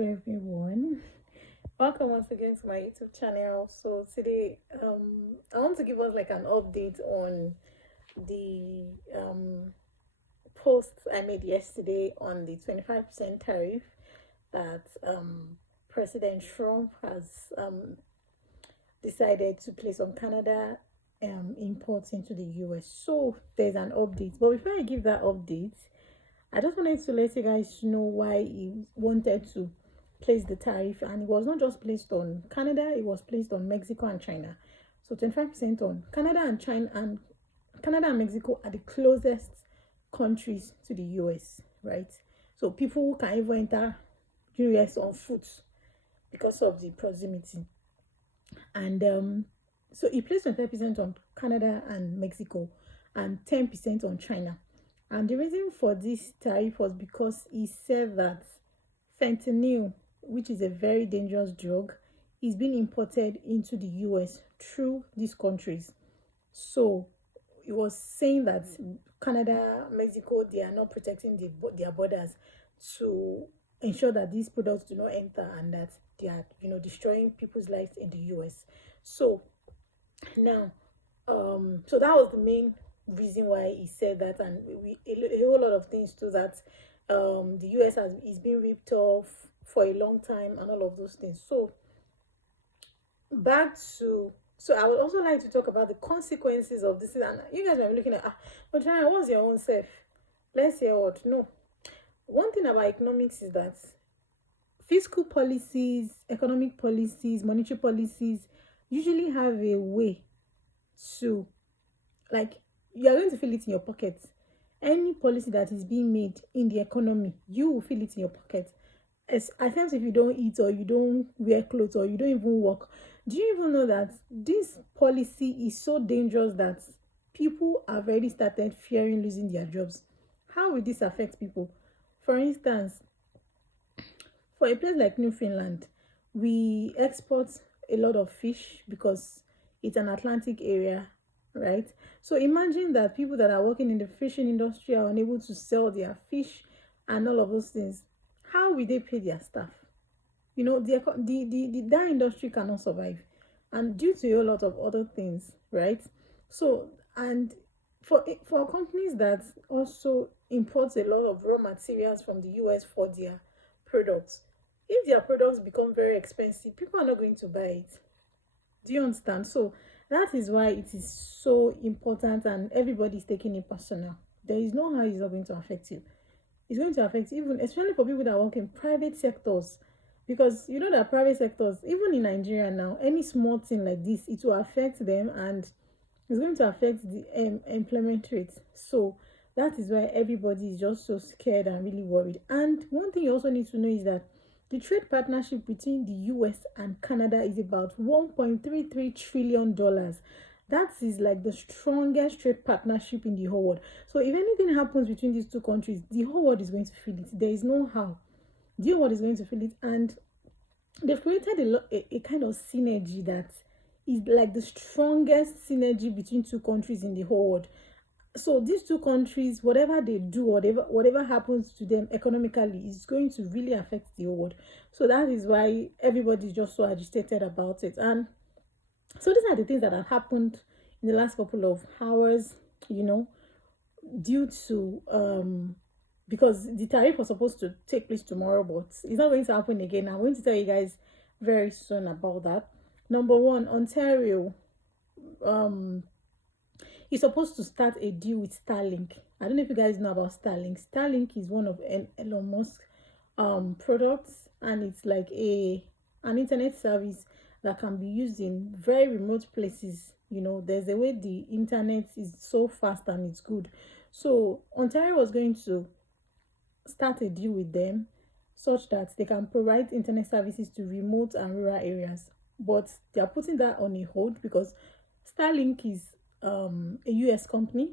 Everyone, welcome once again to my YouTube channel. So today I want to give us like an update on the post I made yesterday on the 25% tariff that President Trump has decided to place on Canada imports into the US. So there's an update, but before I give that update, I just wanted to let you guys know why he wanted to place the tariff, and it was not just placed on Canada, it was placed on Mexico and China. So 25% on Canada and China, and Canada and Mexico are the closest countries to the US, right? So people can even enter US on foot because of the proximity. And so he placed 25% on Canada and Mexico and 10% on China. And the reason for this tariff was because he said that fentanyl, which is a very dangerous drug, is being imported into the US through these countries. So it was saying that Canada, Mexico, they are not protecting their borders to ensure that these products do not enter, and that they are, destroying people's lives in the US. So now, so that was the main reason why he said that, and a whole lot of things to that. The US is being ripped off for a long time and all of those things. So back to I would also like to talk about the consequences of this. And you guys might be looking at, but China, what's your own self? Let's hear what. No, one thing about economics is that fiscal policies, economic policies, monetary policies usually have a way to, like, you are going to feel it in your pocket. Any policy that is being made in the economy, you will feel it in your pocket. At times, if you don't eat, or you don't wear clothes, or you don't even work, do you even know that this policy is so dangerous that people have already started fearing losing their jobs? How will this affect people? For instance, for a place like Newfoundland, we export a lot of fish because it's an Atlantic area, right? So imagine that people that are working in the fishing industry are unable to sell their fish and all of those things. How will they pay their staff? That industry cannot survive, and due to a lot of other things, right? So, and for companies that also import a lot of raw materials from the US for their products, if their products become very expensive, people are not going to buy it. Do you understand? So that is why it is so important, and everybody is taking it personal. There is no how it's not going to affect you. It's going to affect you, even especially for people that work in private sectors, because you know that private sectors, even in Nigeria now, any small thing like this, it will affect them, and it's going to affect the employment rate. So that is why everybody is just so scared and really worried. And one thing you also need to know is that the trade partnership between the US and Canada is about $1.33 trillion. That is like the strongest trade partnership in the whole world. So if anything happens between these two countries, the whole world is going to feel it. There is no how. The whole world is going to feel it. And they've created a kind of synergy that is like the strongest synergy between two countries in the whole world. So these two countries, whatever they do, whatever happens to them economically, is going to really affect the world. So that is why everybody is just so agitated about it. And so these are the things that have happened in the last couple of hours, due to because the tariff was supposed to take place tomorrow, but it's not going to happen again. I'm going to tell you guys very soon about that. Number one, Ontario is supposed to start a deal with Starlink. I don't know if you guys know about Starlink. Starlink is one of Elon Musk products, and it's like an internet service that can be used in very remote places. There's a way the internet is so fast and it's good. So Ontario was going to start a deal with them such that they can provide internet services to remote and rural areas. But they are putting that on a hold because Starlink is a US company.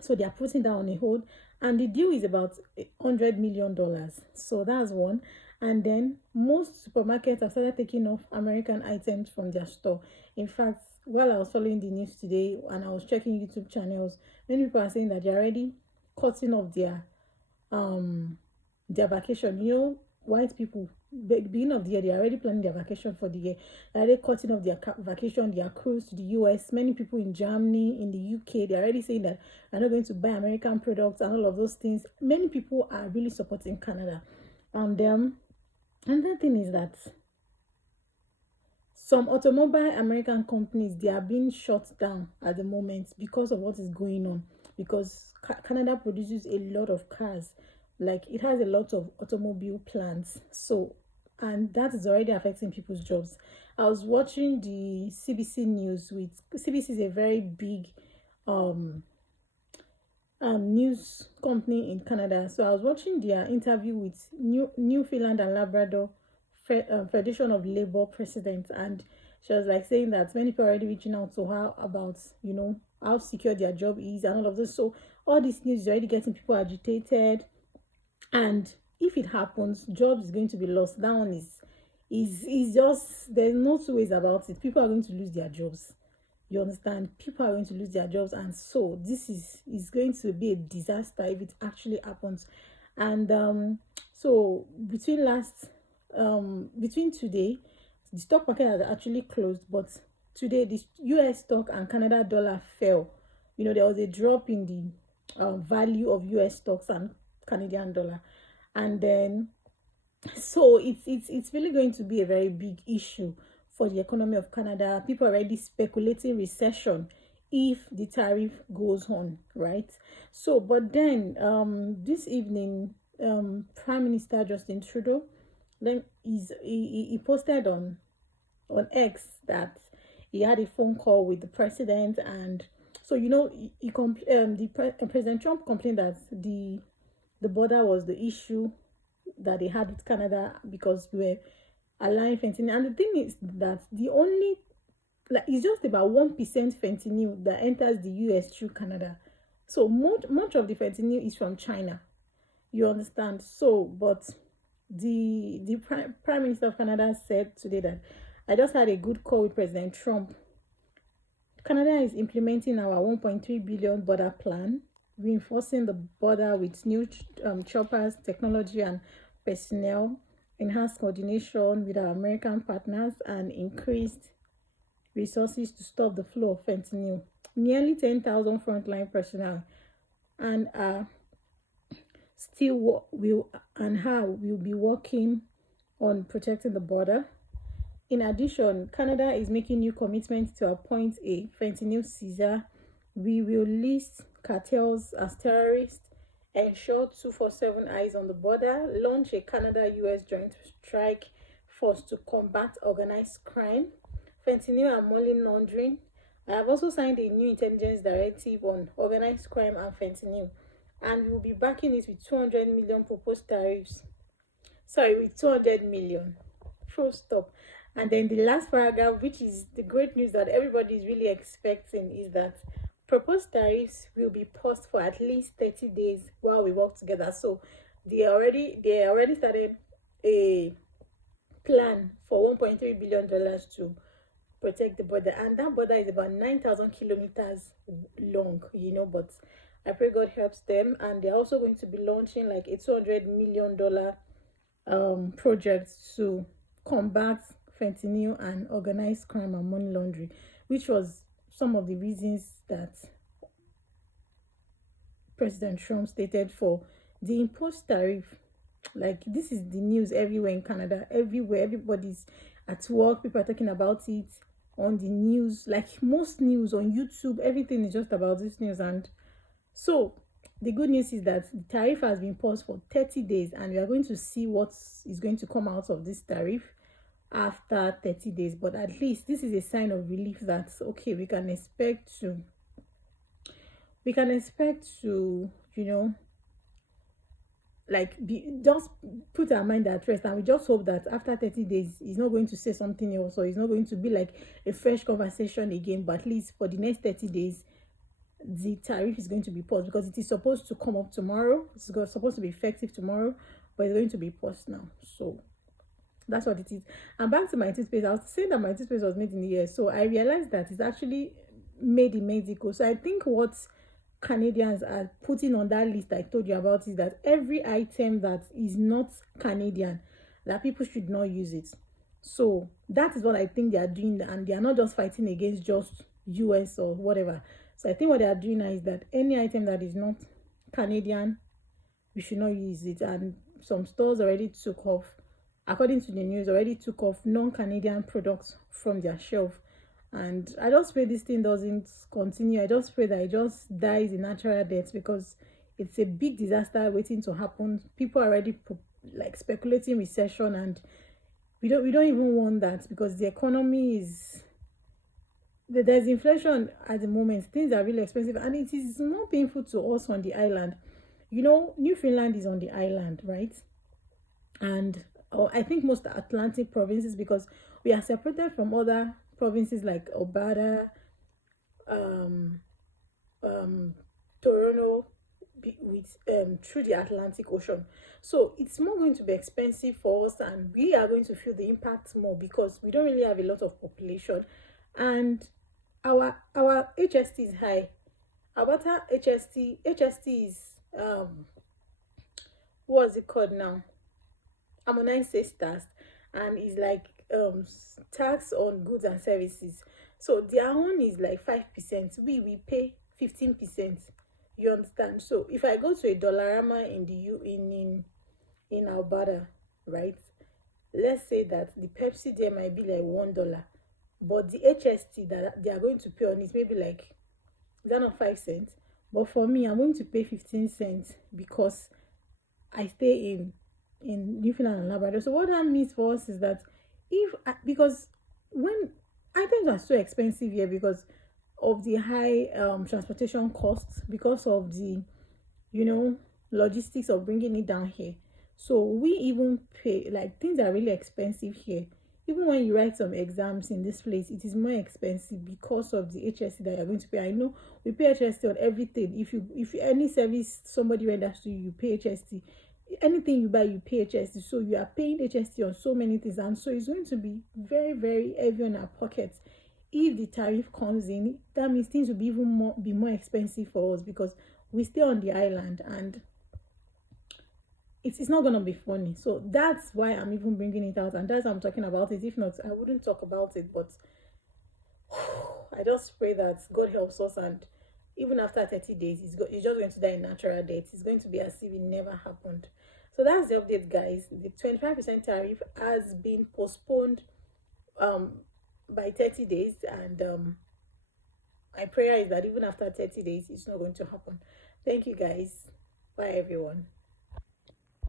So they are putting that on a hold, and the deal is about $100 million. So that's one. And then most supermarkets have started taking off American items from their store. In fact, while I was following the news today and I was checking YouTube channels, many people are saying that they're already cutting off their vacation. White people, beginning of the year, they're already planning their vacation for the year. They're already cutting off their vacation, their cruise to the US. Many people in Germany, in the UK, they're already saying that they're not going to buy American products and all of those things. Many people are really supporting Canada. And another thing is that some automobile American companies, they are being shut down at the moment because of what is going on. Because Canada produces a lot of cars, like it has a lot of automobile plants. So, and that is already affecting people's jobs. I was watching the CBC news. With CBC is a very big um news company in Canada. So I was watching their interview with Newfoundland and Labrador Federation of Labor president, and she was like saying that many people are already reaching out to her about, you know, how secure their job is and all of this. So all this news is already getting people agitated, and if it happens, jobs is going to be lost. That one is just, there's no two ways about it. People are going to lose their jobs. You understand? People are going to lose their jobs, and so this is going to be a disaster if it actually happens. And so between today, the stock market has actually closed, but today the US stock and Canada dollar fell. You know, there was a drop in the value of US stocks and Canadian dollar, and then so it's really going to be a very big issue for the economy of Canada. People are already speculating recession if the tariff goes on, right? So, but then this evening, Prime Minister Justin Trudeau then he posted on X that he had a phone call with the president, and so you know President Trump complained that the border was the issue that they had with Canada because we were allowing fentanyl. And the thing is that the only, like, it's just about 1% fentanyl that enters the US through Canada. So much of the fentanyl is from China. You understand? So, but the Prime Minister of Canada said today that I just had a good call with President Trump. Canada is implementing our 1.3 billion border plan, reinforcing the border with new choppers, technology, and personnel, enhanced coordination with our American partners, and increased resources to stop the flow of fentanyl. Nearly 10,000 frontline personnel and still will be working on protecting the border. In addition, Canada is making new commitments to appoint a fentanyl Caesar. We will list cartels as terrorists, ensure 247 eyes on the border, launch a Canada-US joint strike force to combat organized crime, fentanyl and money laundering. I have also signed a new intelligence directive on organized crime and fentanyl, and we will be backing it with 200 million proposed tariffs. Sorry, with 200 million. Full stop. And then the last paragraph, which is the great news that everybody is really expecting, is that proposed tariffs will be paused for at least 30 days while we work together. So they already started a plan for $1.3 billion to protect the border, and that border is about 9,000 kilometers long, you know. But I pray God helps them, and they're also going to be launching like a $200 million project to combat fentanyl and organized crime and money laundering, which was some of the reasons that President Trump stated for the imposed tariff. Like, this is the news everywhere in Canada, everywhere, everybody's at work, people are talking about it on the news, like most news on YouTube, everything is just about this news. And so the good news is that the tariff has been paused for 30 days, and we are going to see what is going to come out of this tariff after 30 days. But at least this is a sign of relief that, okay, we can expect to, you know, like, just put our mind at rest, and we just hope that after 30 days he's not going to say something else, or it's not going to be like a fresh conversation again. But at least for the next 30 days the tariff is going to be paused, because it is supposed to come up tomorrow. It's supposed to be effective tomorrow, but it's going to be paused now. So that's what it is. And back to my toothpaste, I was saying that my toothpaste was made in the US, so I realized that it's actually made in Mexico. So I think what Canadians are putting on that list I told you about is that every item that is not Canadian that people should not use it. So that is what I think they are doing, and they are not just fighting against just US or whatever. So I think what they are doing now is that any item that is not Canadian, we should not use it. And some stores already took off, according to the news, already took off non-Canadian products from their shelf. And I just pray this thing doesn't continue. I just pray that it just dies in natural death, because it's a big disaster waiting to happen. People are already like speculating recession, and we don't even want that, because the economy is, there's inflation at the moment. Things are really expensive, and it is more painful to us on the island. You know, Newfoundland is on the island, right? And I think most Atlantic provinces, because we are separated from other provinces like Alberta, um, Toronto, with through the Atlantic Ocean. So it's more going to be expensive for us, and we are going to feel the impact more, because we don't really have a lot of population, and our HST is high. Alberta HST is what's it called now? Harmonized sales tax, and is like tax on goods and services. So their own is like 5%. We pay 15%. You understand? So if I go to a Dollarama in the in Alberta, right? Let's say that the Pepsi there might be like $1, but the HST that they are going to pay on it maybe like, is that not 5 cents? But for me, I'm going to pay 15 cents, because I stay in Newfoundland and Labrador. So what that means for us is that, because when items are so expensive here, because of the high transportation costs, because of the, you know, logistics of bringing it down here. So we even pay, like, things are really expensive here. Even when you write some exams in this place, it is more expensive because of the HST that you're going to pay. I know we pay HST on everything. If any service somebody renders to you, you pay HST. Anything you buy, you pay HST. So you are paying HST on so many things, and so it's going to be very, very heavy on our pockets. If the tariff comes in, that means things will be more expensive for us, because we stay on the island, and it's not gonna be funny. So that's why I'm even bringing it out, and that's why I'm talking about it. If not, I wouldn't talk about it. But I just pray that God helps us, and even after 30 days, it's just going to die in natural death. It's going to be as if it never happened. So that's the update, guys. The 25% tariff has been postponed by 30 days, and my prayer is that even after 30 days, it's not going to happen. Thank you, guys. Bye, everyone.